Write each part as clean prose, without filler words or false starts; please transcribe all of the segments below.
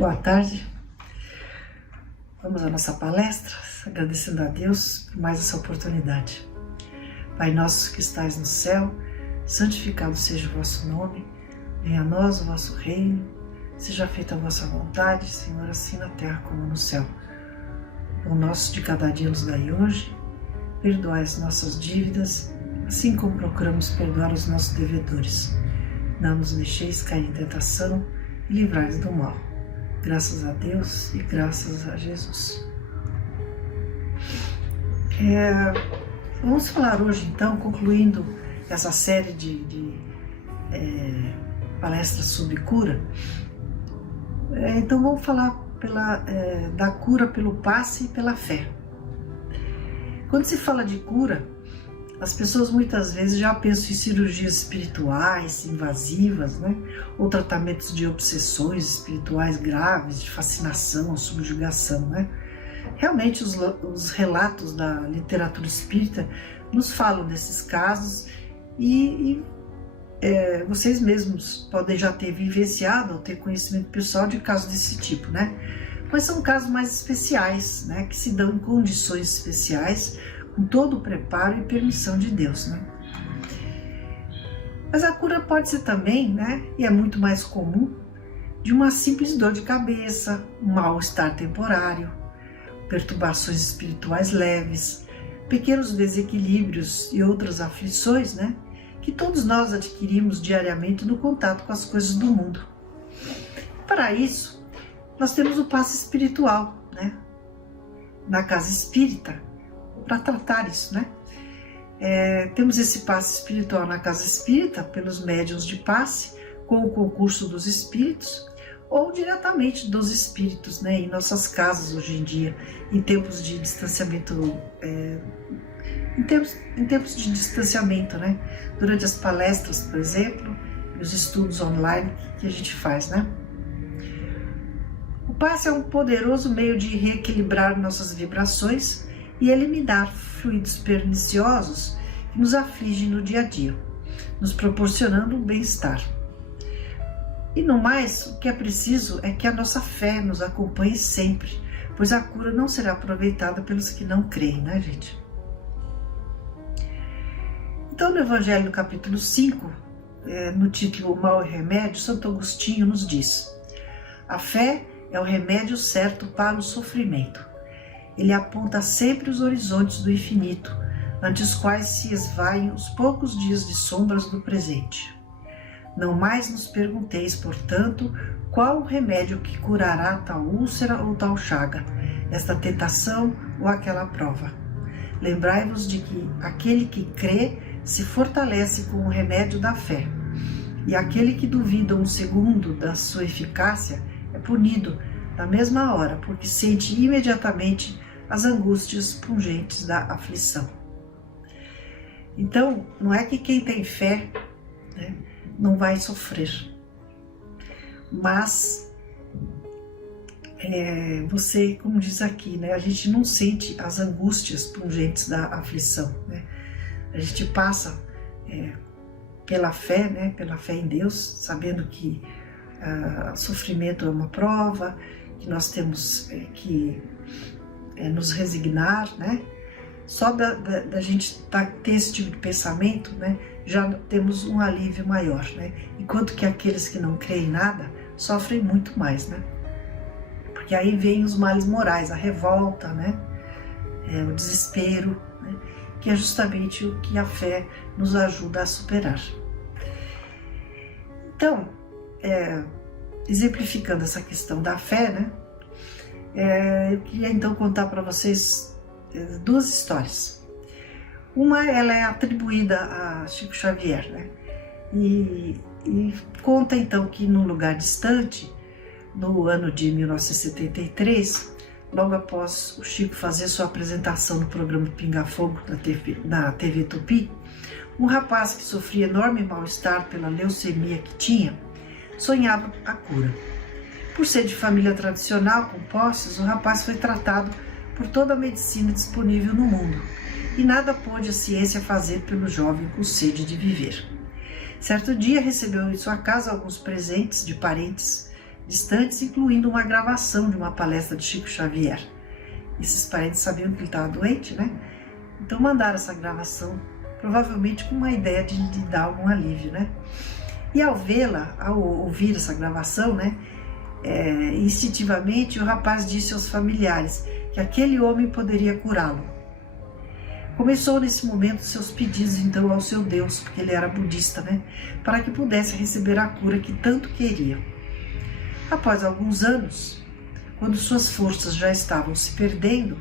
Boa tarde, vamos à nossa palestra, agradecendo a Deus por mais essa oportunidade. Pai nosso que estais no céu, santificado seja o vosso nome, venha a nós o vosso reino, seja feita a vossa vontade, Senhor, assim na terra como no céu. O nosso de cada dia nos dai hoje, perdoai as nossas dívidas, assim como procuramos perdoar os nossos devedores. Não nos deixeis cair em tentação e livrai-nos do mal. Graças a Deus e graças a Jesus. Vamos falar hoje, então, concluindo essa série de palestras sobre cura. Então vamos falar da cura pelo passe e pela fé. Quando se fala de cura, as pessoas muitas vezes já pensam em cirurgias espirituais, invasivas, né? Ou tratamentos de obsessões espirituais graves, de fascinação, subjugação, né? Realmente os relatos da literatura espírita nos falam desses casos e vocês mesmos podem já ter vivenciado ou ter conhecimento pessoal de casos desse tipo, né? Mas são casos mais especiais, né? Que se dão em condições especiais, com todo o preparo e permissão de Deus, né? Mas a cura pode ser também, né, e é muito mais comum, de uma simples dor de cabeça, um mal-estar temporário, perturbações espirituais leves, pequenos desequilíbrios e outras aflições, né, que todos nós adquirimos diariamente no contato com as coisas do mundo. Para isso, nós temos o passe espiritual, né, na casa espírita, para tratar isso, né? Temos esse passe espiritual na casa espírita pelos médiuns de passe, com o concurso dos espíritos, ou diretamente dos espíritos, né? Em nossas casas hoje em dia, em tempos de distanciamento, em tempos de distanciamento, né? Durante as palestras, por exemplo, e os estudos online que a gente faz, né? O passe é um poderoso meio de reequilibrar nossas vibrações e eliminar fluidos perniciosos que nos afligem no dia a dia, nos proporcionando um bem-estar. E no mais, o que é preciso é que a nossa fé nos acompanhe sempre, pois a cura não será aproveitada pelos que não creem, né, gente? Então, no Evangelho, no capítulo 5, no título O Mal e Remédio, Santo Agostinho nos diz: a fé é o remédio certo para o sofrimento. Ele aponta sempre os horizontes do infinito, ante os quais se esvaem os poucos dias de sombras do presente. Não mais nos pergunteis, portanto, qual o remédio que curará tal úlcera ou tal chaga, esta tentação ou aquela prova. Lembrai-vos de que aquele que crê se fortalece com o remédio da fé, e aquele que duvida um segundo da sua eficácia é punido na mesma hora, porque sente imediatamente as angústias pungentes da aflição. Então, não é que quem tem fé, né, não vai sofrer, mas você, como diz aqui, né, a gente não sente as angústias pungentes da aflição, né? A gente passa pela fé, né, pela fé em Deus, sabendo que sofrimento é uma prova, que nós temos que nos resignar, né? Só da gente ter esse tipo de pensamento, né, já temos um alívio maior, né? Enquanto que aqueles que não creem em nada sofrem muito mais, né? Porque aí vem os males morais, a revolta, né? O desespero, né? Que é justamente o que a fé nos ajuda a superar. Então, exemplificando essa questão da fé, né? Eu queria então contar para vocês duas histórias. Uma, ela é atribuída a Chico Xavier, né? E conta então que num lugar distante, no ano de 1973, logo após o Chico fazer sua apresentação no programa Pinga Fogo na TV Tupi, um rapaz que sofria enorme mal-estar pela leucemia que tinha, sonhava a cura. Por ser de família tradicional, com posses, o rapaz foi tratado por toda a medicina disponível no mundo, e nada pôde a ciência fazer pelo jovem com sede de viver. Certo dia recebeu em sua casa alguns presentes de parentes distantes, incluindo uma gravação de uma palestra de Chico Xavier. Esses parentes sabiam que ele estava doente, né? Então mandaram essa gravação, provavelmente com uma ideia de dar algum alívio, né? E ao vê-la, ao ouvir essa gravação, né, instintivamente o rapaz disse aos familiares que aquele homem poderia curá-lo. Começou nesse momento seus pedidos então ao seu Deus, porque ele era budista, né, para que pudesse receber a cura que tanto queria. Após alguns anos, quando suas forças já estavam se perdendo,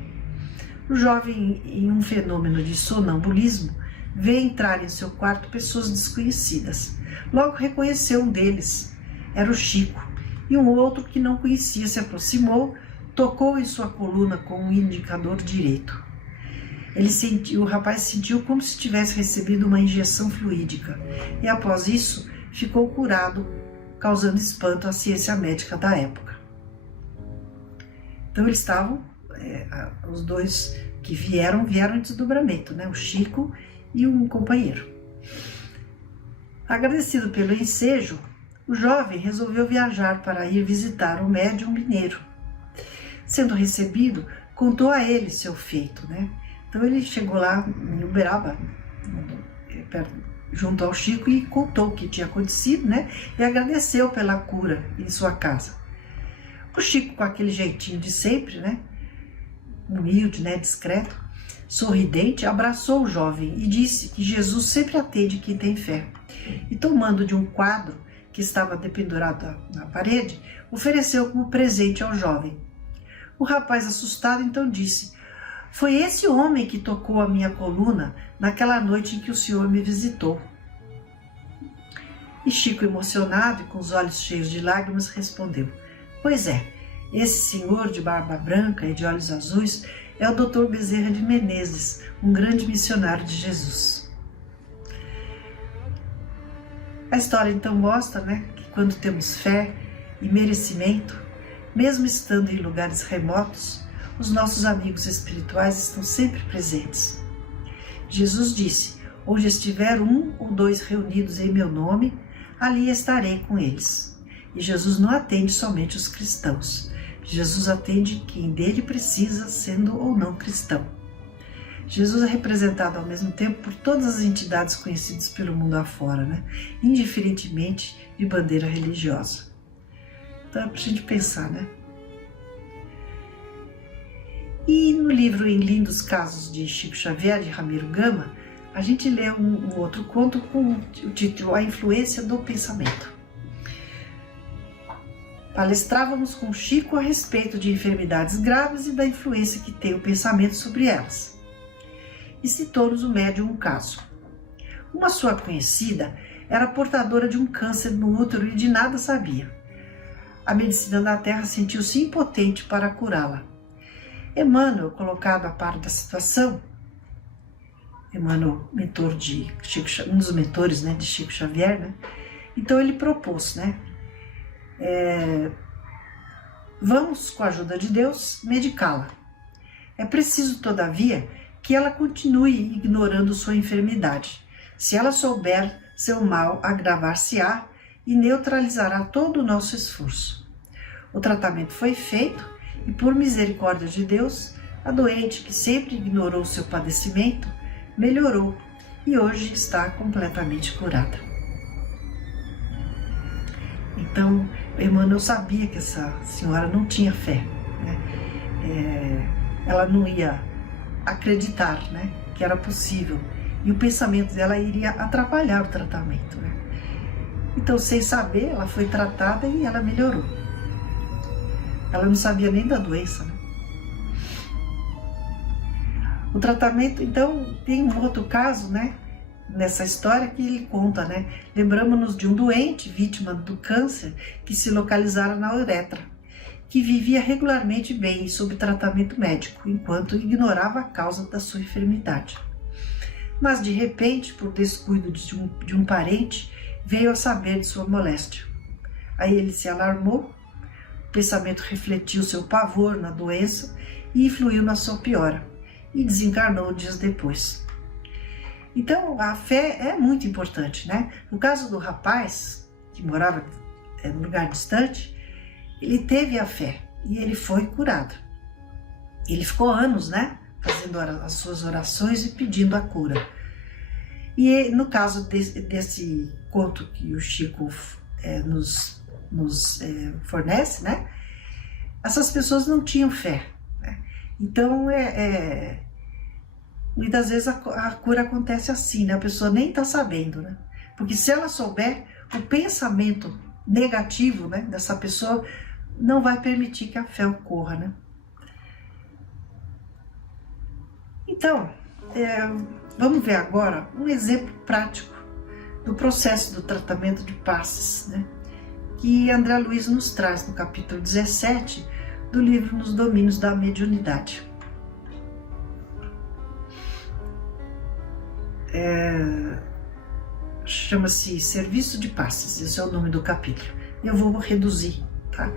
o jovem, em um fenômeno de sonambulismo, vê entrar em seu quarto pessoas desconhecidas. Logo reconheceu um deles, era o Chico, e um outro que não conhecia se aproximou, tocou em sua coluna com o indicador direito. O rapaz sentiu como se tivesse recebido uma injeção fluídica, e após isso ficou curado, causando espanto à ciência médica da época. Então eles estavam, os dois que vieram em desdobramento, né? O Chico e um companheiro. Agradecido pelo ensejo, o jovem resolveu viajar para ir visitar o médium mineiro. Sendo recebido, contou a ele seu feito, né? Então ele chegou lá em Uberaba, junto ao Chico, e contou o que tinha acontecido, né? E agradeceu pela cura em sua casa. O Chico, com aquele jeitinho de sempre, né? Humilde, né? Discreto, sorridente, abraçou o jovem e disse que Jesus sempre atende quem tem fé. E tomando de um quadro que estava dependurado na parede, ofereceu como presente ao jovem. O rapaz, assustado, então disse: "Foi esse homem que tocou a minha coluna naquela noite em que o senhor me visitou." E Chico, emocionado e com os olhos cheios de lágrimas, respondeu: "Pois é, esse senhor de barba branca e de olhos azuis é o Dr. Bezerra de Menezes, um grande missionário de Jesus." A história então mostra, né, que quando temos fé e merecimento, mesmo estando em lugares remotos, os nossos amigos espirituais estão sempre presentes. Jesus disse: "Onde estiver um ou dois reunidos em meu nome, ali estarei com eles." E Jesus não atende somente os cristãos. Jesus atende quem dele precisa, sendo ou não cristão. Jesus é representado ao mesmo tempo por todas as entidades conhecidas pelo mundo afora, né? Indiferentemente de bandeira religiosa. Então é para a gente pensar, né? E no livro Em Lindos Casos de Chico Xavier, de Ramiro Gama, a gente lê um outro conto com o título A Influência do Pensamento. Palestrávamos com Chico a respeito de enfermidades graves e da influência que tem o pensamento sobre elas. E citou-nos o médium um caso. Uma sua conhecida era portadora de um câncer no útero e de nada sabia. A medicina da terra sentiu-se impotente para curá-la. Emmanuel, colocado a par da situação, Emmanuel, mentor de Chico, um dos mentores, né, de Chico Xavier, né? Então ele propôs, né? Vamos, com a ajuda de Deus, medicá-la. É preciso, todavia, que ela continue ignorando sua enfermidade. Se ela souber, seu mal agravar-se-á e neutralizará todo o nosso esforço. O tratamento foi feito e, por misericórdia de Deus, a doente, que sempre ignorou seu padecimento, melhorou e hoje está completamente curada. Então, Emmanuel sabia que essa senhora não tinha fé, né? Ela não ia acreditar, né, que era possível, e o pensamento dela iria atrapalhar o tratamento, né? Então, sem saber, ela foi tratada e ela melhorou. Ela não sabia nem da doença, né? O tratamento, então, tem um outro caso, né, nessa história que ele conta, né? Lembramos-nos de um doente, vítima do câncer, que se localizara na uretra, que vivia regularmente bem e sob tratamento médico, enquanto ignorava a causa da sua enfermidade. Mas, de repente, por descuido de um parente, veio a saber de sua moléstia. Aí ele se alarmou, o pensamento refletiu seu pavor na doença e influiu na sua piora, e desencarnou dias depois. Então, a fé é muito importante, né? No caso do rapaz, que morava num lugar distante, ele teve a fé e ele foi curado. Ele ficou anos, né, fazendo as suas orações e pedindo a cura. E no caso desse conto que o Chico nos fornece, né, essas pessoas não tinham fé, né? Então, muitas vezes a cura acontece assim, né? A pessoa nem está sabendo, né? Porque se ela souber, o pensamento negativo, né, dessa pessoa não vai permitir que a fé ocorra, né? Então, vamos ver agora um exemplo prático do processo do tratamento de passes, né, que André Luiz nos traz no capítulo 17 do livro Nos Domínios da Mediunidade. Chama-se Serviço de Passes, esse é o nome do capítulo. Eu vou reduzir, tá?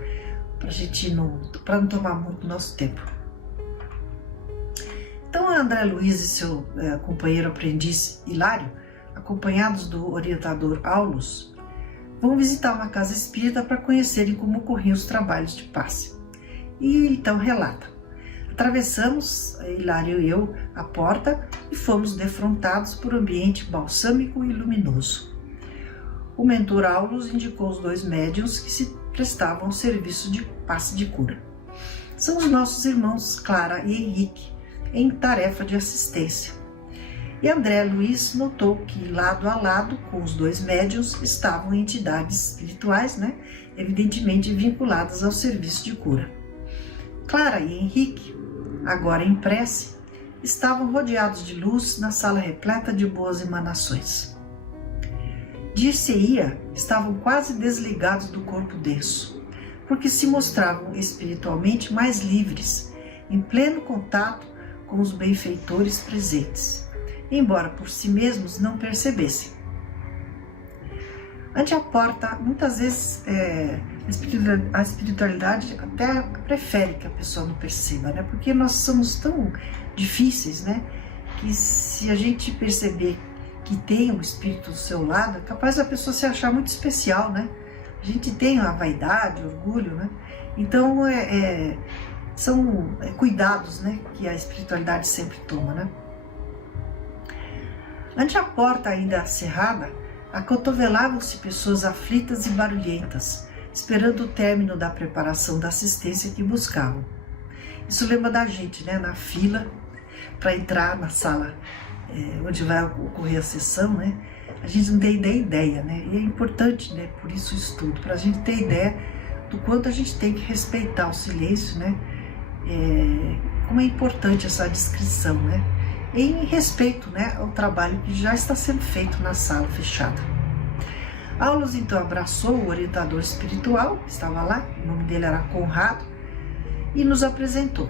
Para não tomar muito nosso tempo. Então, André Luiz e seu companheiro aprendiz Hilário, acompanhados do orientador Aulus, vão visitar uma casa espírita para conhecerem como ocorriam os trabalhos de passe. E então relata: atravessamos, Hilário e eu, a porta e fomos defrontados por um ambiente balsâmico e luminoso. O mentor Aulus indicou os 2 médiuns que se prestavam ao serviço de passe de cura. São os nossos irmãos Clara e Henrique, em tarefa de assistência. E André Luiz notou que lado a lado com os 2 médiuns estavam entidades espirituais, né, evidentemente vinculadas ao serviço de cura. Clara e Henrique, agora em prece, estavam rodeados de luz na sala repleta de boas emanações. Dir-se-ia, estavam quase desligados do corpo denso, porque se mostravam espiritualmente mais livres, em pleno contato com os benfeitores presentes, embora por si mesmos não percebessem. Ante a porta, muitas vezes a espiritualidade até prefere que a pessoa não perceba, né? Porque nós somos tão difíceis, né? Que se a gente perceber que tem um espírito do seu lado, é capaz da pessoa se achar muito especial, né? A gente tem a vaidade, o orgulho, né? Então, são cuidados, né, que a espiritualidade sempre toma, né? Ante a porta ainda cerrada, acotovelavam-se pessoas aflitas e barulhentas, esperando o término da preparação da assistência que buscavam. Isso lembra da gente, né, na fila para entrar na sala onde vai ocorrer a sessão, né? A gente não tem nem ideia, né? E é importante, né, por isso o estudo, para a gente ter ideia do quanto a gente tem que respeitar o silêncio, né? Como é importante essa descrição, né? Em respeito, né, ao trabalho que já está sendo feito na sala fechada. Aulus então abraçou o orientador espiritual, que estava lá, o nome dele era Conrado, e nos apresentou.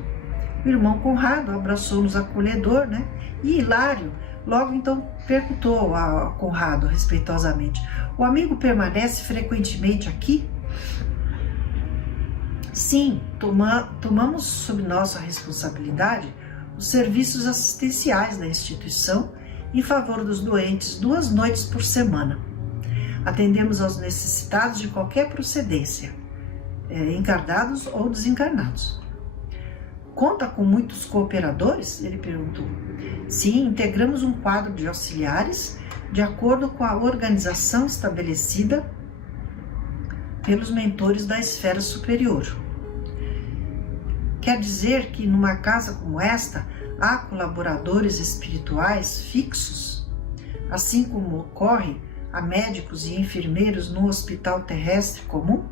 O irmão Conrado abraçou-nos acolhedor, né? E Hilário logo então perguntou a Conrado respeitosamente: o amigo permanece frequentemente aqui? Sim, tomamos sob nossa responsabilidade os serviços assistenciais da instituição em favor dos doentes 2 noites por semana. Atendemos aos necessitados de qualquer procedência, encarnados ou desencarnados. Conta com muitos cooperadores? Ele perguntou. Sim, integramos um quadro de auxiliares de acordo com a organização estabelecida pelos mentores da esfera superior. Quer dizer que numa casa como esta há colaboradores espirituais fixos, assim como ocorre a médicos e enfermeiros no hospital terrestre comum?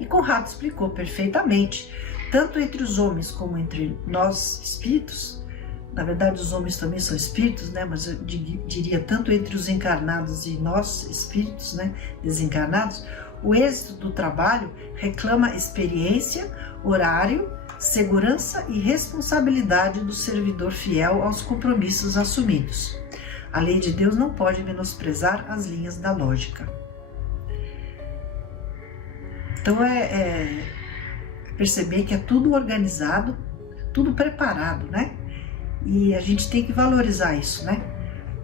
E Conrado explicou perfeitamente, tanto entre os homens como entre nós espíritos. Na verdade, os homens também são espíritos, né? Mas eu diria tanto entre os encarnados e nós espíritos, né, desencarnados. O êxito do trabalho reclama experiência, horário, segurança e responsabilidade do servidor fiel aos compromissos assumidos. A lei de Deus não pode menosprezar as linhas da lógica. Então perceber que é tudo organizado, tudo preparado, né? E a gente tem que valorizar isso, né?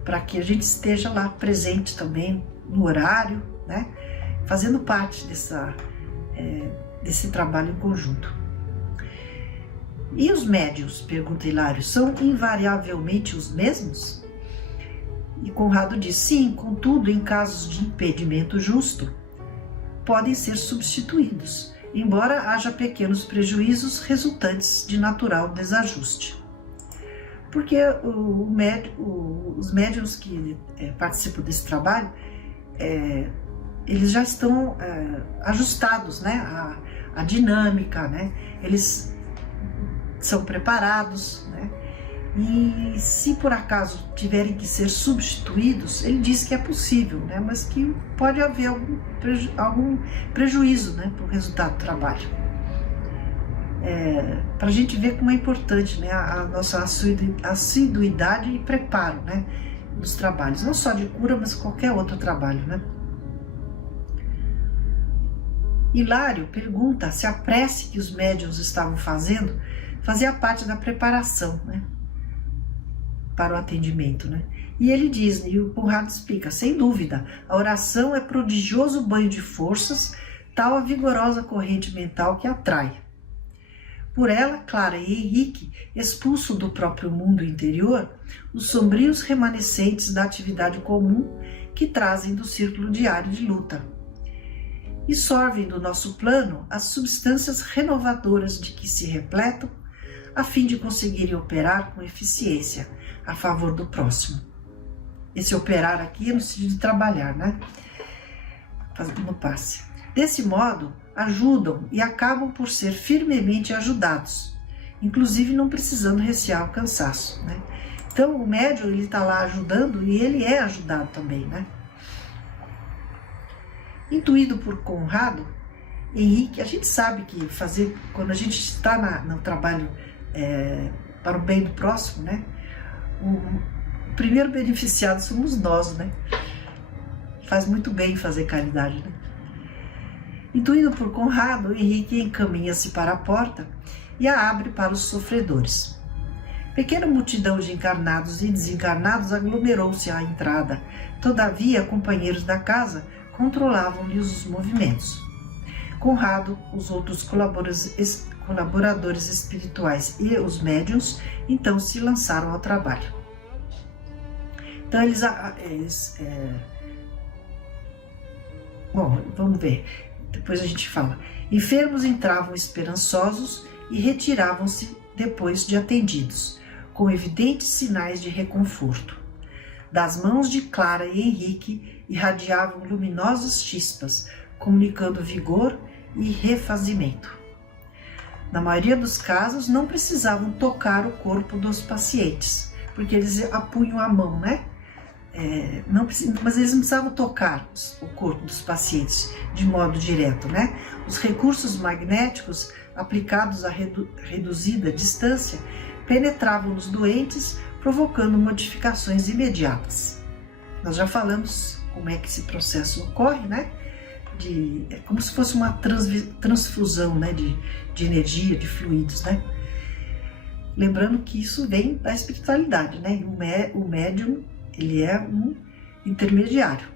Para que a gente esteja lá presente também no horário, né? Fazendo parte desse trabalho em conjunto. E os médiuns, pergunta Hilário, são invariavelmente os mesmos? E Conrado diz, sim, contudo, em casos de impedimento justo, podem ser substituídos, embora haja pequenos prejuízos resultantes de natural desajuste. Porque os médiuns que participam desse trabalho, eles já estão ajustados, né, à dinâmica, né, eles são preparados, né, e se por acaso tiverem que ser substituídos, ele diz que é possível, né, mas que pode haver algum prejuízo, né, para o resultado do trabalho. Para a gente ver como é importante, né, a nossa assiduidade e preparo, né, dos trabalhos, não só de cura, mas qualquer outro trabalho, né. Hilário pergunta se a prece que os médiuns estavam fazendo fazia parte da preparação, né, para o atendimento, né? E ele diz, e o Conrado explica, sem dúvida, a oração é prodigioso banho de forças, tal a vigorosa corrente mental que atrai. Por ela, Clara e Henrique expulsam do próprio mundo interior os sombrios remanescentes da atividade comum que trazem do círculo diário de luta. E sorvem do nosso plano as substâncias renovadoras de que se repletam, a fim de conseguirem operar com eficiência a favor do próximo. Esse operar aqui é no sentido de trabalhar, né? Fazendo passe. Desse modo, ajudam e acabam por ser firmemente ajudados, inclusive não precisando recear o cansaço, né? Então, o médium, ele está lá ajudando e ele é ajudado também, né? Intuído por Conrado, Henrique, a gente sabe que quando a gente está no trabalho para o bem do próximo, né? O primeiro beneficiado somos nós, né? Faz muito bem fazer caridade, né? Intuído por Conrado, Henrique encaminha-se para a porta e a abre para os sofredores. Pequena multidão de encarnados e desencarnados aglomerou-se à entrada. Todavia, companheiros da casa controlavam-lhes os movimentos. Conrado, os outros colaboradores espirituais e os médiuns, então se lançaram ao trabalho. Então bom, vamos ver, depois a gente fala. Enfermos entravam esperançosos e retiravam-se depois de atendidos, com evidentes sinais de reconforto. Das mãos de Clara e Henrique irradiavam luminosas chispas, comunicando vigor e refazimento. Na maioria dos casos, não precisavam tocar o corpo dos pacientes, porque eles apunham a mão, né? Mas eles não precisavam tocar o corpo dos pacientes de modo direto, né? Os recursos magnéticos aplicados a reduzida distância penetravam nos doentes, provocando modificações imediatas. Nós já falamos como é que esse processo ocorre, né? É como se fosse uma transfusão, né? de energia, de fluidos, né? Lembrando que isso vem da espiritualidade, né? O médium, ele é um intermediário.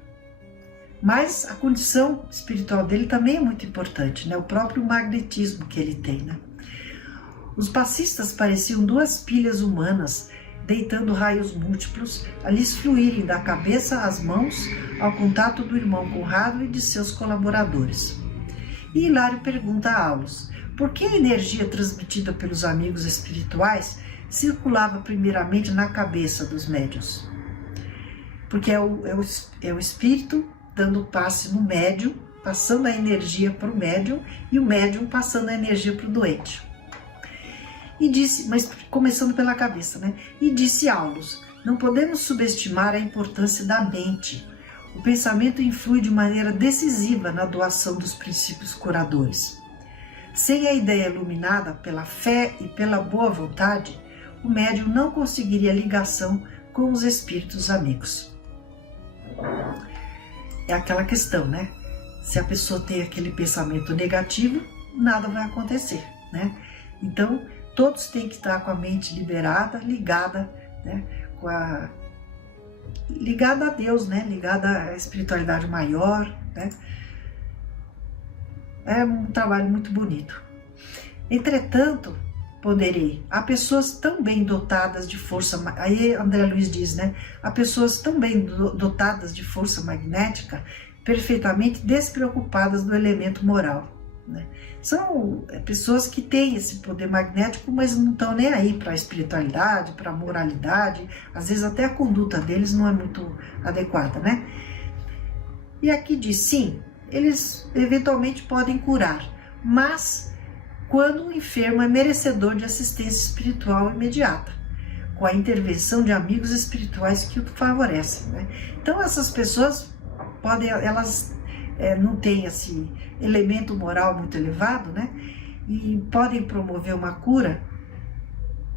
Mas a condição espiritual dele também é muito importante, né? O próprio magnetismo que ele tem, né? Os passistas pareciam duas pilhas humanas, deitando raios múltiplos a lhes fluírem da cabeça às mãos ao contato do irmão Conrado e de seus colaboradores. E Hilário pergunta a Aulos, por que a energia transmitida pelos amigos espirituais circulava primeiramente na cabeça dos médiuns? Porque é o espírito dando passe no médium, passando a energia para o médium, e o médium passando a energia para o doente. E disse, mas começando pela cabeça, né? E disse Aulos, não podemos subestimar a importância da mente. O pensamento influi de maneira decisiva na doação dos princípios curadores. Sem a ideia iluminada pela fé e pela boa vontade, o médium não conseguiria ligação com os espíritos amigos. É aquela questão, né? Se a pessoa tem aquele pensamento negativo, nada vai acontecer, né? Então, todos têm que estar com a mente liberada, ligada, né, ligada a Deus, né? Ligada à espiritualidade maior, né? É um trabalho muito bonito. Entretanto, há pessoas tão bem dotadas de força, aí André Luiz diz, né? Há pessoas tão bem dotadas de força magnética, perfeitamente despreocupadas do elemento moral, né? São pessoas que têm esse poder magnético, mas não estão nem aí para a espiritualidade, para a moralidade, às vezes até a conduta deles não é muito adequada, né? E aqui diz, sim, eles eventualmente podem curar, mas quando o enfermo é merecedor de assistência espiritual imediata, com a intervenção de amigos espirituais que o favorecem, né? Então essas pessoas elas não têm esse elemento moral muito elevado, né? E podem promover uma cura,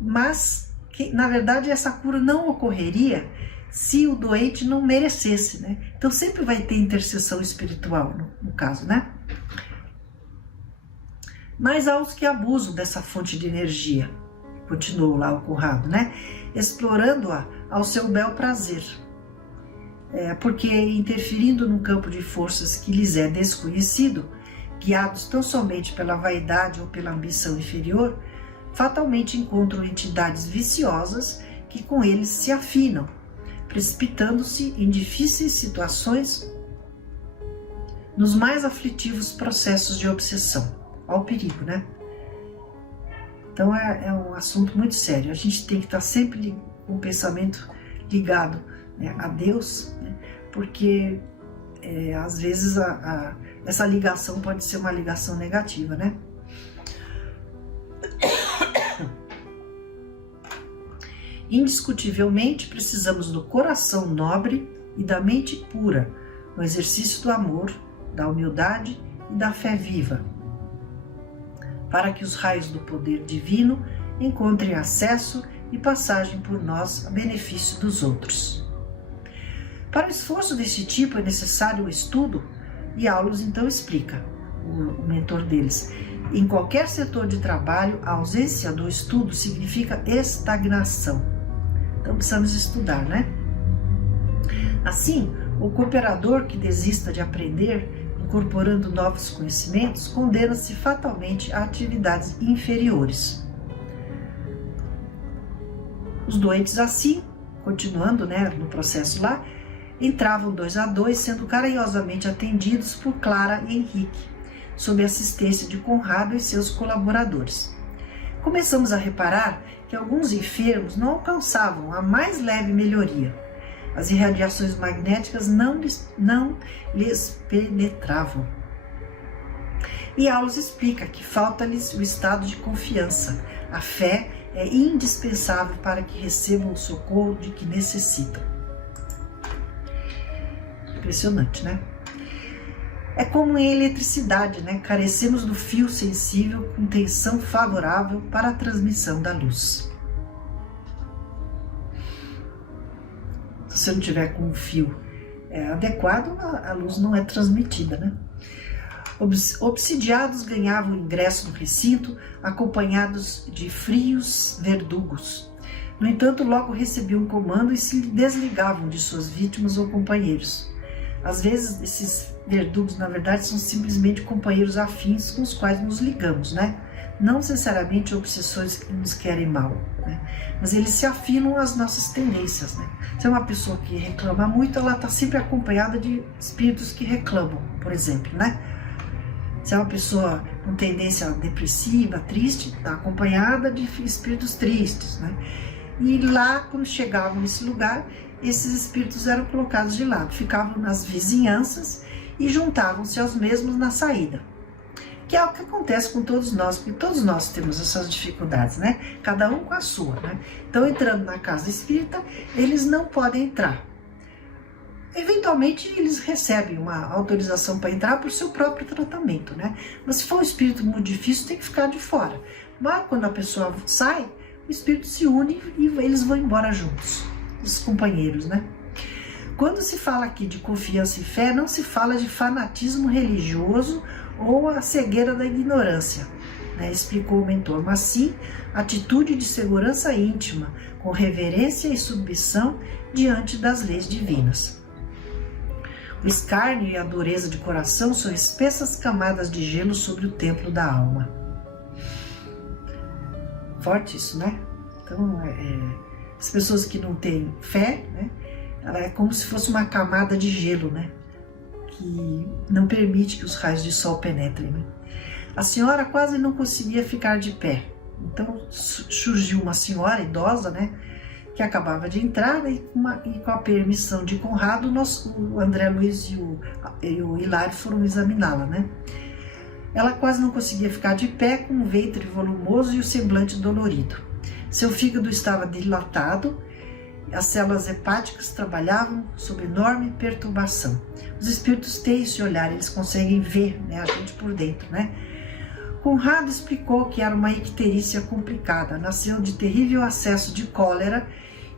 mas que, na verdade essa cura não ocorreria se o doente não merecesse, né? Então sempre vai ter intercessão espiritual no caso, né? Mas há os que abusam dessa fonte de energia, continuou lá o Conrado, né? Explorando-a ao seu bel prazer. Porque interferindo num campo de forças que lhes é desconhecido, guiados tão somente pela vaidade ou pela ambição inferior, fatalmente encontram entidades viciosas que com eles se afinam, precipitando-se em difíceis situações nos mais aflitivos processos de obsessão. Olha o perigo, né? Então é um assunto muito sério. A gente tem que estar sempre com o pensamento ligado, né, a Deus, né, porque às vezes essa ligação pode ser uma ligação negativa, né? Indiscutivelmente precisamos do coração nobre e da mente pura, no exercício do amor, da humildade e da fé viva, para que os raios do poder divino encontrem acesso e passagem por nós a benefício dos outros. Para o esforço desse tipo é necessário o estudo, e Aulus então explica, o mentor deles, em qualquer setor de trabalho, a ausência do estudo significa estagnação. Então precisamos estudar, né? Assim, o cooperador que desista de aprender, incorporando novos conhecimentos, condena-se fatalmente a atividades inferiores. Os doentes assim, continuando, né, no processo lá, entravam 2 a 2, sendo carinhosamente atendidos por Clara e Henrique, sob a assistência de Conrado e seus colaboradores. Começamos a reparar que alguns enfermos não alcançavam a mais leve melhoria. As irradiações magnéticas não lhes penetravam. E Aulus explica que falta-lhes o estado de confiança. A fé é indispensável para que recebam o socorro de que necessitam. Impressionante, né? É como em eletricidade, né? Carecemos do fio sensível com tensão favorável para a transmissão da luz. Se você não tiver com um fio adequado, a luz não é transmitida, né? Obsidiados ganhavam ingresso no recinto, acompanhados de frios verdugos. No entanto, logo recebiam um comando e se desligavam de suas vítimas ou companheiros. Às vezes, esses verdugos, na verdade, são simplesmente companheiros afins com os quais nos ligamos, né? Não necessariamente obsessores que nos querem mal, né? Mas eles se afinam às nossas tendências, né? Se é uma pessoa que reclama muito, ela está sempre acompanhada de espíritos que reclamam, por exemplo, né? Se é uma pessoa com tendência depressiva, triste, está acompanhada de espíritos tristes, né? E lá, quando chegavam nesse lugar, esses espíritos eram colocados de lado, ficavam nas vizinhanças e juntavam-se aos mesmos na saída. Que é o que acontece com todos nós, porque todos nós temos essas dificuldades, né? Cada um com a sua, né? Então, entrando na casa espírita, eles não podem entrar. Eventualmente, eles recebem uma autorização para entrar por seu próprio tratamento, né? Mas se for um espírito muito difícil, tem que ficar de fora. Mas quando a pessoa sai, o espírito se une e eles vão embora juntos, os companheiros, né? Quando se fala aqui de confiança e fé, não se fala de fanatismo religioso ou a cegueira da ignorância, né, explicou o mentor, mas sim atitude de segurança íntima, com reverência e submissão diante das leis divinas. O escárnio e a dureza de coração são espessas camadas de gelo sobre o templo da alma. Forte isso, né? Então, as pessoas que não têm fé, né, ela é como se fosse uma camada de gelo, né, que não permite que os raios de sol penetrem, né? A senhora quase não conseguia ficar de pé. Então surgiu uma senhora idosa, né, que acabava de entrar, e com a permissão de Conrado, o André Luiz e o Hilário foram examiná-la, né? Ela quase não conseguia ficar de pé, com o ventre volumoso e o semblante dolorido. Seu fígado estava dilatado, as células hepáticas trabalhavam sob enorme perturbação. Os espíritos têm esse olhar, eles conseguem ver, né, a gente por dentro, né? Conrado explicou que era uma icterícia complicada, nasceu de terrível acesso de cólera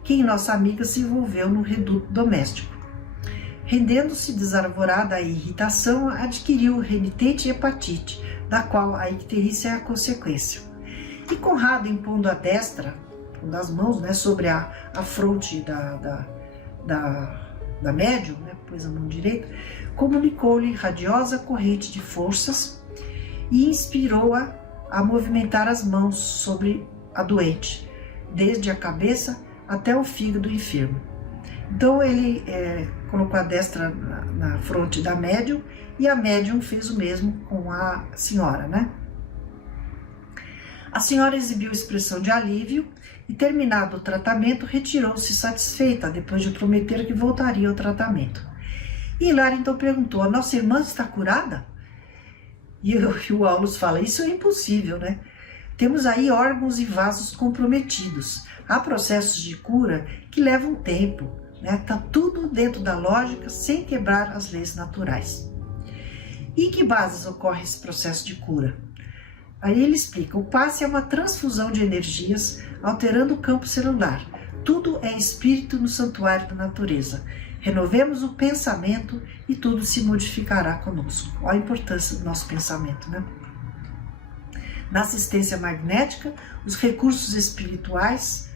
que em nossa amiga se envolveu no reduto doméstico. Rendendo-se desarvorada à irritação, adquiriu renitente hepatite, da qual a icterícia é a consequência. E Conrado, impondo a destra, das mãos, né, sobre a fronte da médium, né, pôs a mão direita, comunicou-lhe radiosa corrente de forças e inspirou-a a movimentar as mãos sobre a doente, desde a cabeça até o fígado enfermo. Então ele colocou a destra na fronte da médium e a médium fez o mesmo com a senhora, né? A senhora exibiu expressão de alívio e, terminado o tratamento, retirou-se satisfeita, depois de prometer que voltaria ao tratamento. E Hilário então perguntou: a nossa irmã está curada? E o Aulus fala: isso é impossível, né? Temos aí órgãos e vasos comprometidos. Há processos de cura que levam tempo, né? Tá tudo dentro da lógica, sem quebrar as leis naturais. E em que bases ocorre esse processo de cura? Aí ele explica: o passe é uma transfusão de energias, alterando o campo celular. Tudo é espírito no santuário da natureza. Renovemos o pensamento e tudo se modificará conosco. Olha a importância do nosso pensamento, né? Na assistência magnética, os recursos espirituais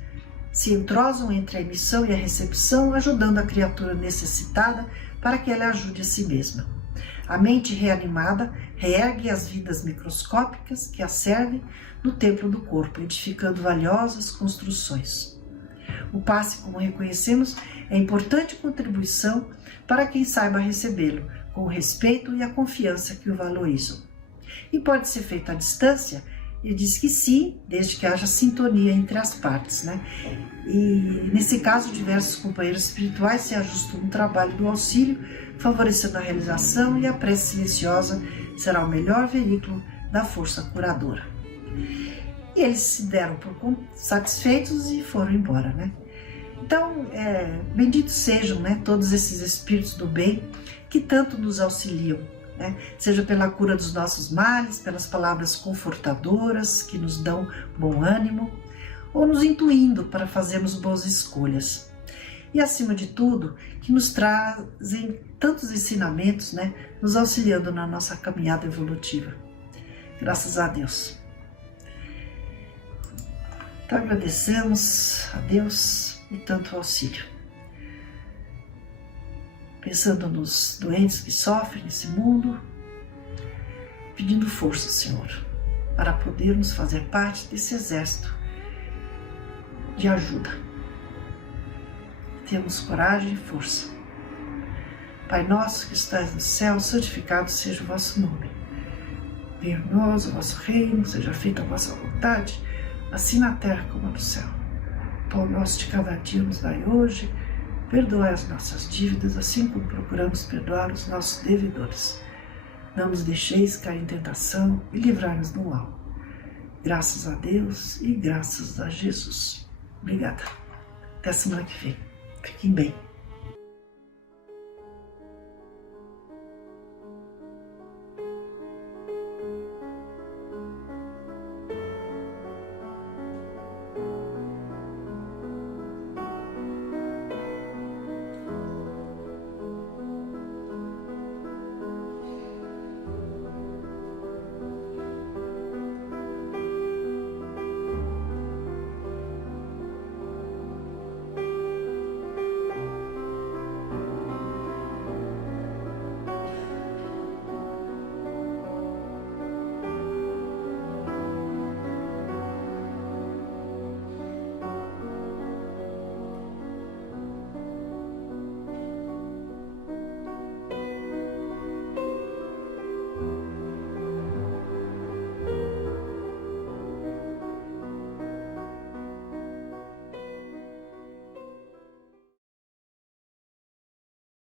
se entrosam entre a emissão e a recepção, ajudando a criatura necessitada para que ela ajude a si mesma. A mente reanimada reergue as vidas microscópicas que a servem no templo do corpo, edificando valiosas construções. O passe, como reconhecemos, é importante contribuição para quem saiba recebê-lo, com o respeito e a confiança que o valorizam. E pode ser feito à distância? Ele diz que sim, desde que haja sintonia entre as partes, né? E nesse caso, diversos companheiros espirituais se ajustam no trabalho do auxílio, favorecendo a realização, e a prece silenciosa será o melhor veículo da força curadora. E eles se deram por satisfeitos e foram embora, né? Então, benditos sejam, né, todos esses espíritos do bem que tanto nos auxiliam, né? Seja pela cura dos nossos males, pelas palavras confortadoras que nos dão bom ânimo, ou nos intuindo para fazermos boas escolhas. E, acima de tudo, que nos trazem tantos ensinamentos, né, nos auxiliando na nossa caminhada evolutiva. Graças a Deus. Então, agradecemos a Deus por tanto auxílio. Pensando nos doentes que sofrem nesse mundo, pedindo força, Senhor, para podermos fazer parte desse exército de ajuda. Temos coragem e força. Pai nosso que estás no céu, santificado seja o vosso nome. Venha a nós o vosso reino, seja feita a vossa vontade, assim na terra como no céu. O pão nosso de cada dia nos dai hoje. Perdoai as nossas dívidas, assim como procuramos perdoar os nossos devedores. Não nos deixeis cair em tentação e livrai-nos do mal. Graças a Deus e graças a Jesus. Obrigada. Até a semana que vem. Fiquem bem.